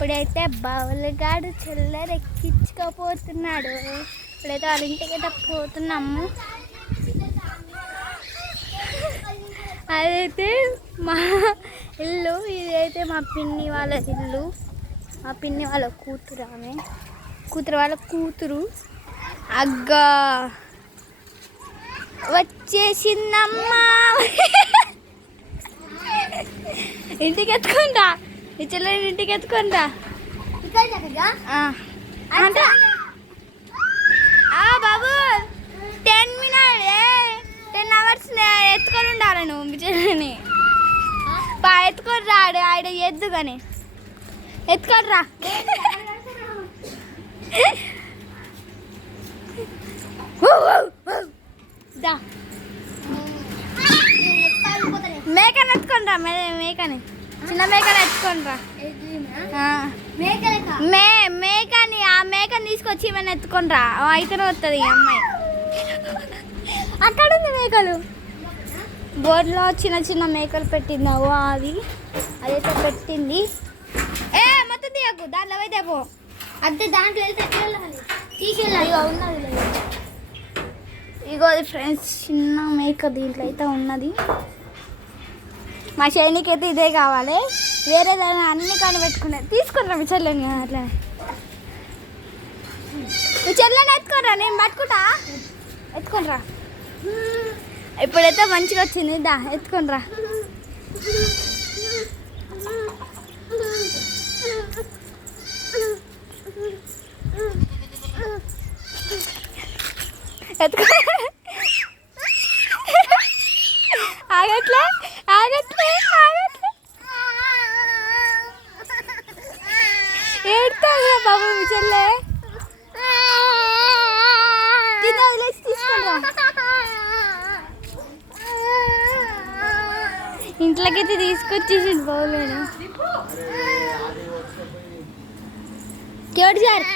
ఇప్పుడైతే బౌలుగాడు చిల్లర ఎక్కించుకోపోతున్నాడు. ఇప్పుడైతే వాళ్ళ ఇంటికి అయితే పోతున్నాము. అదైతే మా ఇల్లు, ఇదైతే మా పిన్ని వాళ్ళ ఇల్లు. మా పిన్ని వాళ్ళ కూతురు, ఆమె కూతురు వాళ్ళ కూతురు అగ్గా వచ్చేసిందమ్మా. ఇంటికి ఎత్తుకుంటా, ఈ చెల్లెని ఇంటికి ఎత్తుకుంటా అంటే బాబు 10 hours ఎత్తుకొని ఉండాలి నువ్వు మీ చెల్లెని. ఎత్తుకొని రాడు ఆడ ఎద్దు కానీ ఎత్తుకొని రా. మేకని ఎత్తుకొని రా, మేకని చిన్న మేకని ఎత్తుకొని రా. మేకని ఆ మేకని తీసుకొచ్చి ఏమైనా ఎత్తుకొని రా, అయితేనే వస్తుంది ఈ అమ్మాయి. అక్కడ ఉంది మేకలు, బోర్డులో చిన్న చిన్న మేకలు పెట్టిందావు. అది అదైతే పెట్టింది. మొత్తం తీయకు, దాంట్లో అయితే పో. అదే దాంట్లో వెళ్తే తీసుకెళ్ళాలి. ఉన్నది ఇగో ఫ్రెండ్స్, చిన్న మేక దీంట్లో అయితే ఉన్నది. మా షైనికి అయితే ఇదే కావాలి, వేరే దాన్ని అన్ని కానీ పెట్టుకున్నాను. తీసుకుని రా మీ చెల్లెని, అట్లనే మీ చెల్లెని ఎత్తుకోరా, నేను పట్టుకుంటా. ఎత్తుకొని రా. ఇప్పుడైతే మంచిగా వచ్చింది, దా ఎత్తుకొని రా. ఆగట్లే ఆగట్లే ఆగట్లే, ఏడుతాగా బాబు మీ చెల్లె. కింద వదిలేసి తీసుకుంటా. ఇంట్లోకైతే తీసుకొచ్చేసింది బాబులేను. కేడు సార్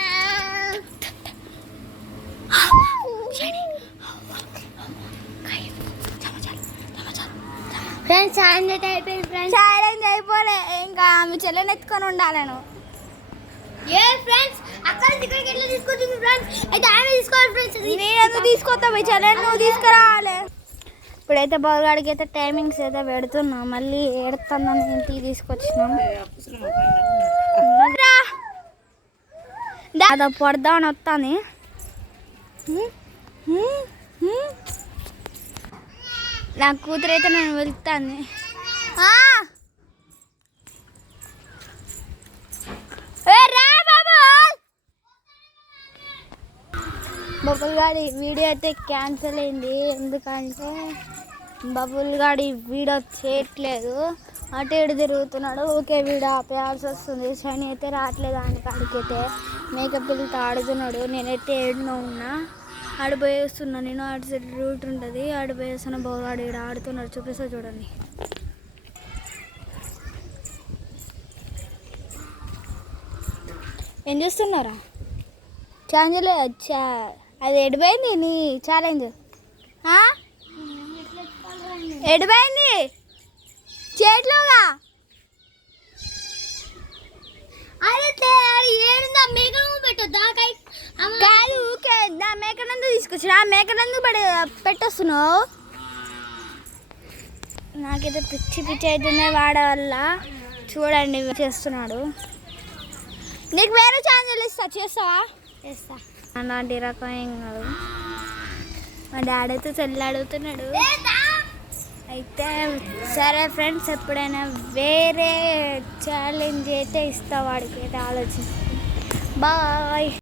ఫ్రెండ్స్, ఛాలెంజ్ అయిపోయింది. ఫ్రెండ్స్, ఛాలెంజ్ అయిపోలే, ఇంకా మీ చెల్లెని ఎత్తుకొని ఉండాలను. ఫ్రెండ్స్, అక్కడ ఇక్కడికి ఎట్లా తీసుకొచ్చింది ఫ్రెండ్స్, అయితే ఆమె తీసుకోవాలి ఫ్రెండ్స్. నేను తీసుకొస్తా, మీ చెల్లెని నువ్వు తీసుకురావాలి. ఇప్పుడైతే బాగాడికి అయితే టైమింగ్స్ అయితే పెడుతున్నా, మళ్ళీ ఏడుతుందని ఇంటికి తీసుకొచ్చినాను. అదో పొడదామని వస్తాను. నా కూతురు అయితే నేను వెళ్తాను. బబుల్ గాడి వీడియో అయితే క్యాన్సిల్ అయింది, ఎందుకంటే బబుల్ గాడి వీడియో చేయట్లేదు, అటు ఇటు తిరుగుతున్నాడు. ఓకే, వీడియో ఆపేయాల్సి వస్తుంది. శని అయితే రావట్లేదు, ఆయన కాడికైతే మేకప్ పిల్లలతో ఆడుతున్నాడు. నేనైతే ఏడునో ఉన్నా, ఆడిపోయి వస్తున్నా. నేను అటు సైడ్ రూట్ ఉంటుంది, ఆడిపోయి వస్తున్నా. బాగాడు ఇక్కడ ఆడుతున్నాడు, చూపిస్తా చూడండి. ఏం చేస్తున్నారా? ఛాలెంజ్ అది ఎడిపోయింది నీ ఛాలెంజ్, ఎడిపోయింది చేతిలోగా. కాదు, ఊకే మేకనందు తీసుకొచ్చిన, మేకనందు పెట్టొస్తున్నావు. నాకైతే పిచ్చి పిచ్చి అవుతుంది వాడ వల్ల. చూడండి చేస్తున్నాడు. నీకు వేరే ఛానల్ ఇస్తా, చేస్తావా? చేస్తా. అలాంటి రకం ఏం కాదు. మా డాడీ అయితే చెల్లి అడుగుతున్నాడు. అయితే సరే ఫ్రెండ్స్, ఎప్పుడైనా వేరే ఛాలెంజ్ అయితే ఇస్తా వాడికి అయితే ఆలోచించి. బాయ్.